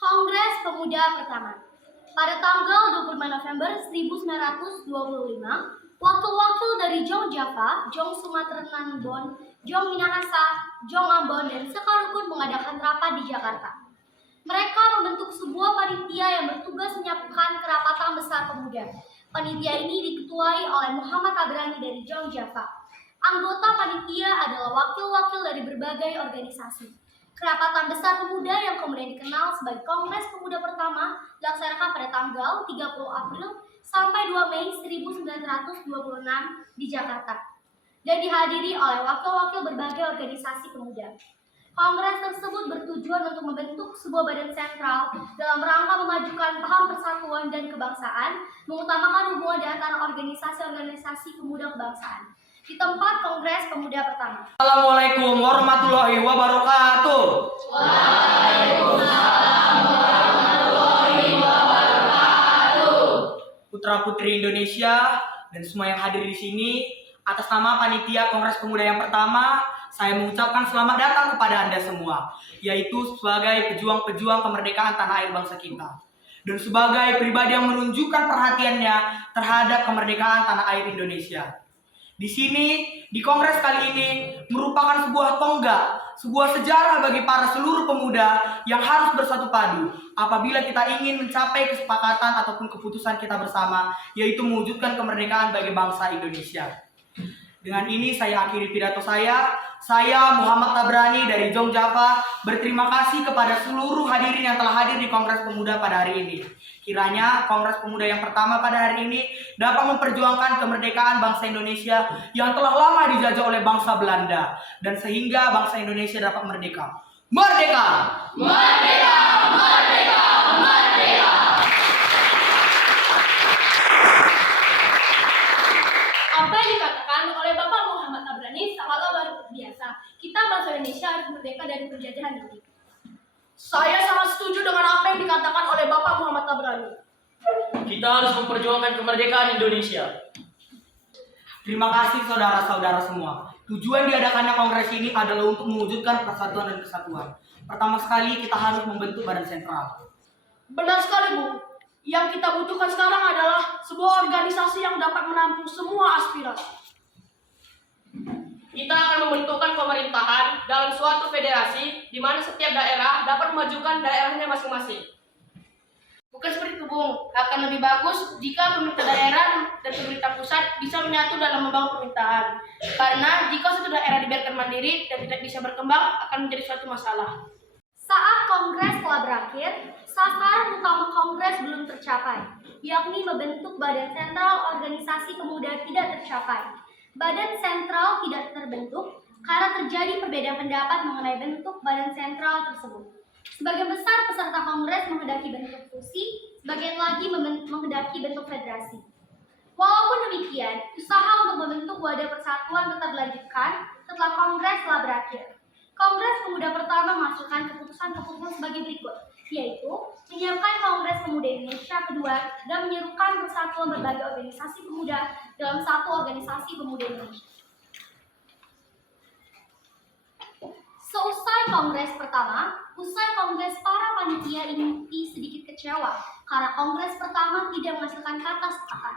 Kongres Pemuda Pertama. Pada tanggal 25 November 1925, wakil-wakil dari Jong Java, Jong Sumatera Nambon, Jong Minahasa, Jong Ambon, dan Sekarukun mengadakan rapat di Jakarta. Mereka membentuk sebuah panitia yang bertugas menyiapkan kerapatan besar pemuda. Panitia ini diketuai oleh Muhammad Tabrani dari Jong Java. Anggota panitia adalah wakil-wakil dari berbagai organisasi. Kerapatan Besar Pemuda yang kemudian dikenal sebagai Kongres Pemuda Pertama dilaksanakan pada tanggal 30 April sampai 2 Mei 1926 di Jakarta dan dihadiri oleh wakil-wakil berbagai organisasi pemuda. Kongres tersebut bertujuan untuk membentuk sebuah badan sentral dalam rangka memajukan paham persatuan dan kebangsaan, mengutamakan hubungan di antara organisasi-organisasi pemuda kebangsaan. Di tempat Kongres Pemuda Pertama. Assalamualaikum warahmatullahi wabarakatuh. Waalaikumsalam warahmatullahi wabarakatuh. Putra-putri Indonesia dan semua yang hadir di sini, atas nama panitia Kongres Pemuda yang pertama, saya mengucapkan selamat datang kepada Anda semua, yaitu sebagai pejuang-pejuang kemerdekaan tanah air bangsa kita, dan sebagai pribadi yang menunjukkan perhatiannya terhadap kemerdekaan tanah air Indonesia. Di sini, di kongres kali ini merupakan sebuah tonggak, sebuah sejarah bagi para seluruh pemuda yang harus bersatu padu apabila kita ingin mencapai kesepakatan ataupun keputusan kita bersama, yaitu mewujudkan kemerdekaan bagi bangsa Indonesia. Dengan ini saya akhiri pidato saya. Saya Muhammad Tabrani dari Jong Java berterima kasih kepada seluruh hadirin yang telah hadir di Kongres Pemuda pada hari ini. Kiranya Kongres Pemuda yang pertama pada hari ini dapat memperjuangkan kemerdekaan bangsa Indonesia yang telah lama dijajah oleh bangsa Belanda, dan sehingga bangsa Indonesia dapat merdeka. Merdeka! Merdeka! Merdeka! Merdeka! Apa yang dikatakan oleh Bapak Muhammad Tabrani sangatlah luar biasa. Kita bangsa Indonesia harus merdeka dari penjajahan ini. Saya sangat setuju dengan apa yang dikatakan oleh Bapak Muhammad Tabrani. Kita harus memperjuangkan kemerdekaan Indonesia. Terima kasih saudara-saudara semua. Tujuan diadakannya kongres ini adalah untuk mewujudkan persatuan dan kesatuan. Pertama sekali kita harus membentuk badan sentral. Benar sekali, Bu. Yang kita butuhkan sekarang adalah sebuah organisasi yang dapat menampung semua aspirasi. Kita akan membentukkan pemerintahan dalam suatu federasi di mana setiap daerah dapat memajukan daerahnya masing-masing. Bukan seperti itu, Bung. Akan lebih bagus jika pemerintah daerah dan pemerintah pusat bisa menyatu dalam membangun pemerintahan. Karena jika suatu daerah dibiarkan mandiri dan tidak bisa berkembang, akan menjadi suatu masalah. Saat kongres telah berakhir, sasaran utama kongres belum tercapai, yakni membentuk badan sentral organisasi pemuda tidak tercapai. Badan sentral tidak terbentuk karena terjadi perbedaan pendapat mengenai bentuk badan sentral tersebut. Sebagian besar peserta kongres menghendaki bentuk fusi, sebagian lagi menghendaki bentuk federasi. Walaupun demikian, usaha untuk membentuk wadah persatuan tetap dilanjutkan setelah kongres telah berakhir. Kongres Pemuda Pertama menghasilkan keputusan-keputusan sebagai berikut, yaitu menyiapkan Kongres Pemuda Indonesia kedua dan menyerukan persatuan berbagai organisasi pemuda dalam satu organisasi pemuda Indonesia. Seusai kongres pertama, para panitia inti sedikit kecewa karena kongres pertama tidak menghasilkan kata sepakat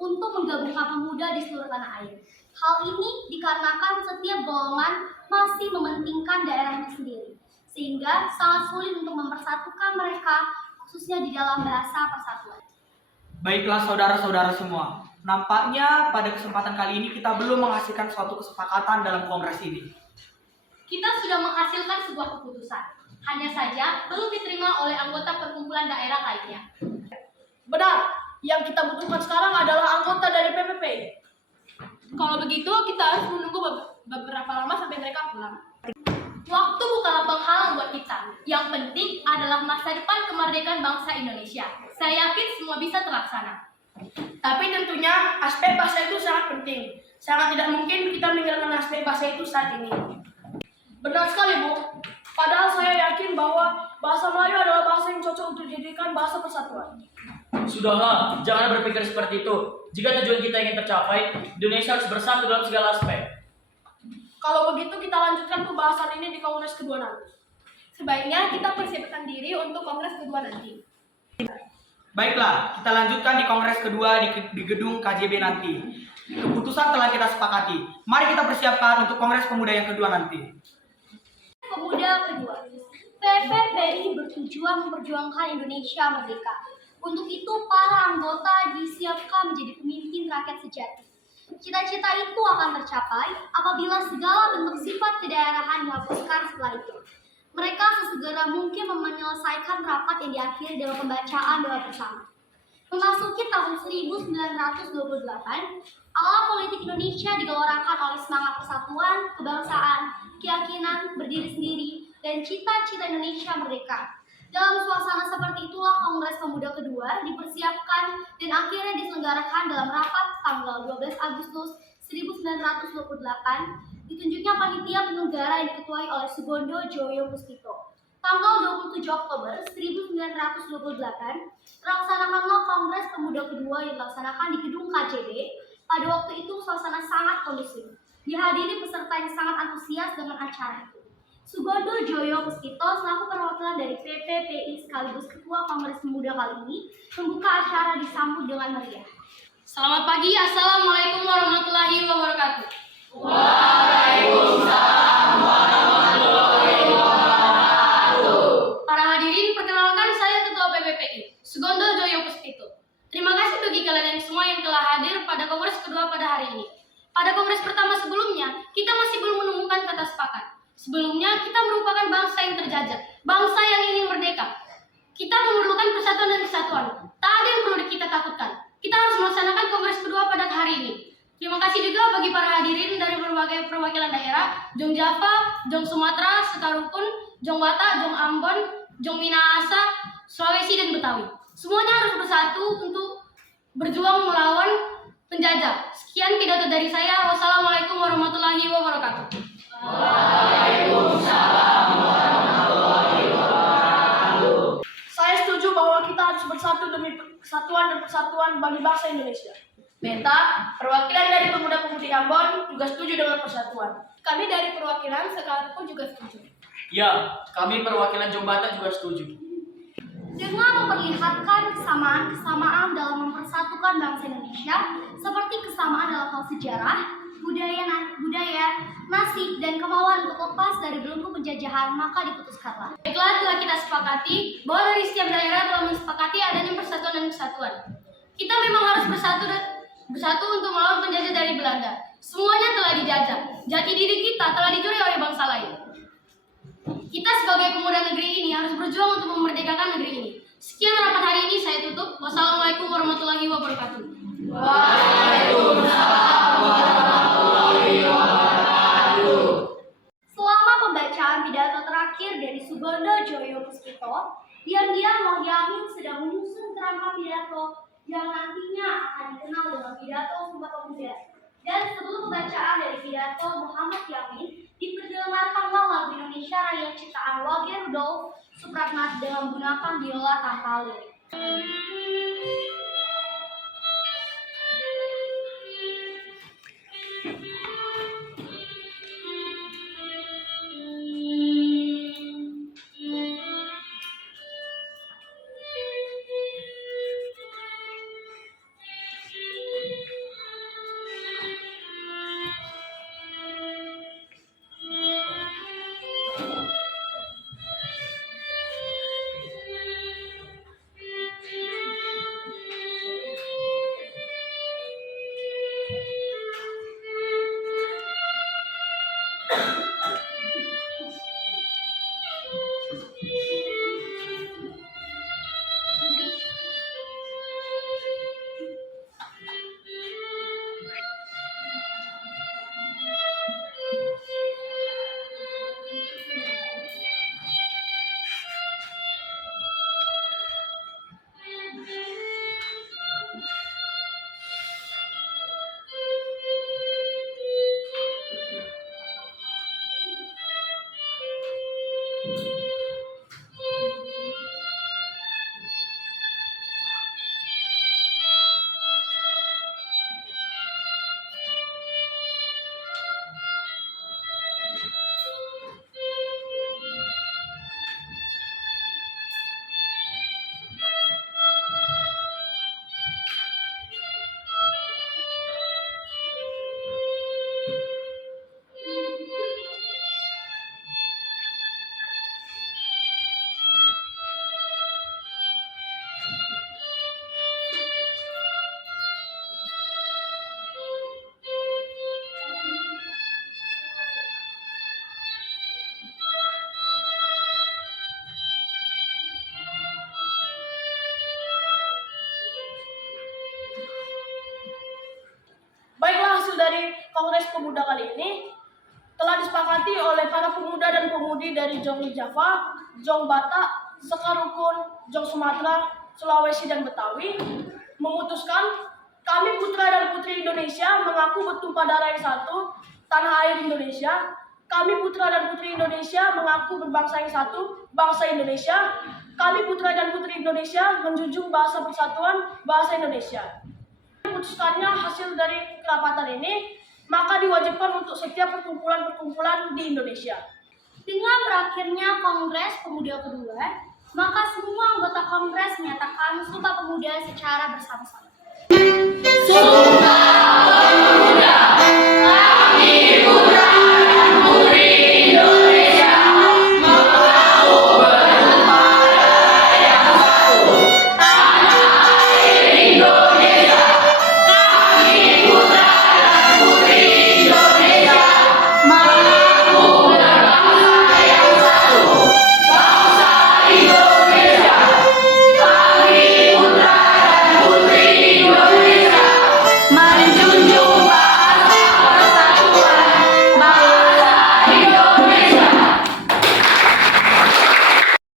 untuk menggabungkan pemuda di seluruh tanah air. Hal ini dikarenakan setiap golongan masih mementingkan daerahnya sendiri, sehingga sangat sulit untuk mempersatukan mereka, khususnya di dalam bahasa persatuan. Baiklah saudara-saudara semua, nampaknya pada kesempatan kali ini kita belum menghasilkan suatu kesepakatan dalam kongres ini. Kita sudah menghasilkan sebuah keputusan, hanya saja belum diterima oleh anggota perkumpulan daerah lainnya. Benar, yang kita butuhkan sekarang adalah anggota dari PPP. Kalau begitu, kita harus menunggu beberapa lama sampai mereka pulang. Waktu bukanlah penghalang buat kita. Yang penting adalah masa depan kemerdekaan bangsa Indonesia. Saya yakin semua bisa terlaksana. Tapi tentunya aspek bahasa itu sangat penting. Sangat tidak mungkin kita meninggalkan aspek bahasa itu saat ini. Benar sekali, Bu. Padahal saya yakin bahwa bahasa Melayu adalah bahasa yang cocok untuk dijadikan bahasa persatuan. Sudahlah, jangan berpikir seperti itu. Jika tujuan kita ingin tercapai, Indonesia harus bersatu dalam segala aspek. Kalau begitu kita lanjutkan pembahasan ini di Kongres kedua nanti. Sebaiknya kita persiapkan diri untuk kongres kedua nanti. Baiklah, kita lanjutkan di kongres kedua di gedung KJB nanti. Keputusan telah kita sepakati. Mari kita persiapkan untuk kongres pemuda yang kedua nanti. Pemuda kedua, PPPI bertujuan memperjuangkan Indonesia merdeka. Untuk itu, para anggota disiapkan menjadi pemimpin rakyat sejati. Cita-cita itu akan tercapai apabila segala bentuk sifat kedaerahan dihapuskan setelah itu. Mereka sesegera mungkin menyelesaikan rapat yang diakhiri dengan pembacaan doa bersama. Memasuki tahun 1928, ala politik Indonesia digelorakan oleh semangat persatuan, kebangsaan, keyakinan, berdiri sendiri, dan cita-cita Indonesia merdeka. Dalam suasana seperti itulah Kongres Pemuda kedua dipersiapkan dan akhirnya diselenggarakan dalam rapat tanggal 12 Agustus 1928. Ditunjuknya panitia penyelenggara yang diketuai oleh Sugondo Joyo Puspito. Tanggal 27 Oktober 1928, terlaksanakanlah Kongres Pemuda kedua yang dilaksanakan di gedung KJB. Pada waktu itu suasana sangat kondusif. Dihadiri peserta yang sangat antusias dengan acara itu. Sugondo Joyo Puspito selaku perwakilan dari PPPI sekaligus Ketua Kongres Pemuda kali ini membuka acara disambut dengan meriah. Selamat pagi, Assalamualaikum warahmatullahi wabarakatuh. Para hadirin, perkenalkan saya Ketua PPPI, Sugondo Joyo Puspito. Terima kasih bagi kalian semua yang telah hadir pada kongres kedua pada hari ini. Pada kongres pertama sebelumnya, kita masih belum menemukan kata sepakat. Sebelumnya, kita merupakan bangsa yang terjajah, bangsa yang ingin merdeka. Kita memerlukan persatuan dan kesatuan. Tak ada yang perlu kita takutkan. Kita harus melaksanakan kongres kedua pada hari ini. Terima kasih juga bagi para hadirin dari berbagai perwakilan daerah, Jong Java, Jong Sumatera, Sekarukun, Jong Wata, Jong Ambon, Jong Minahasa, Sulawesi, dan Betawi. Semuanya harus bersatu untuk berjuang melawan penjajah. Sekian pidato dari saya. Wassalamualaikum warahmatullahi wabarakatuh. Saya setuju bahwa kita harus bersatu demi kesatuan dan persatuan bagi bangsa Indonesia. Beta, perwakilan dari pemuda-pemudi Ambon juga setuju dengan persatuan. Kami dari perwakilan Sekalipun juga setuju. Ya, kami perwakilan Jombata juga setuju. Dengan memperlihatkan kesamaan dalam mempersatukan bangsa Indonesia, seperti kesamaan dalam hal sejarah, budaya, nasib, dan kemauan untuk lepas dari belenggu penjajahan, maka diputuskanlah. Baiklah, telah kita sepakati bahwa dari setiap daerah telah mensepakati adanya persatuan dan kesatuan. Kita memang harus bersatu untuk melawan penjajah dari Belanda. Semuanya telah dijajah. Jati diri kita telah dicuri oleh bangsa lain. Kita sebagai pemuda negeri ini harus berjuang untuk memerdekakan negeri ini. Sekian rapat hari ini saya tutup. Wassalamualaikum warahmatullahi wabarakatuh. Selama pembacaan pidato terakhir dari Sugondo Joyo Puspito, diam-diam Wahyu Amin sedang menyusun kerangka pidato yang nantinya akan dikenal dengan pidato Sumpah Pemuda. Dan sebelum pembacaan dari pidato Muhammad Yamin, diperdengarkanlah lagu Indonesia Raya ciptaan Wage Rudolf Supratman dengan menggunakan biola tanpa lirik. Pemuda kali ini telah disepakati oleh para pemuda dan pemudi dari Jong Java, Jong Batak, Sekarukun, Jong Sumatera, Sulawesi dan Betawi memutuskan kami putra dan putri Indonesia mengaku bertumpah darah yang satu, tanah air Indonesia. Kami putra dan putri Indonesia mengaku berbangsa yang satu, bangsa Indonesia. Kami putra dan putri Indonesia menjunjung bahasa persatuan, bahasa Indonesia. Memutuskannya hasil dari kerapatan ini, maka diwajibkan untuk setiap perkumpulan-perkumpulan di Indonesia. Dengan berakhirnya Kongres Pemuda kedua, maka semua anggota Kongres menyatakan Sumpah Pemuda secara bersama-sama.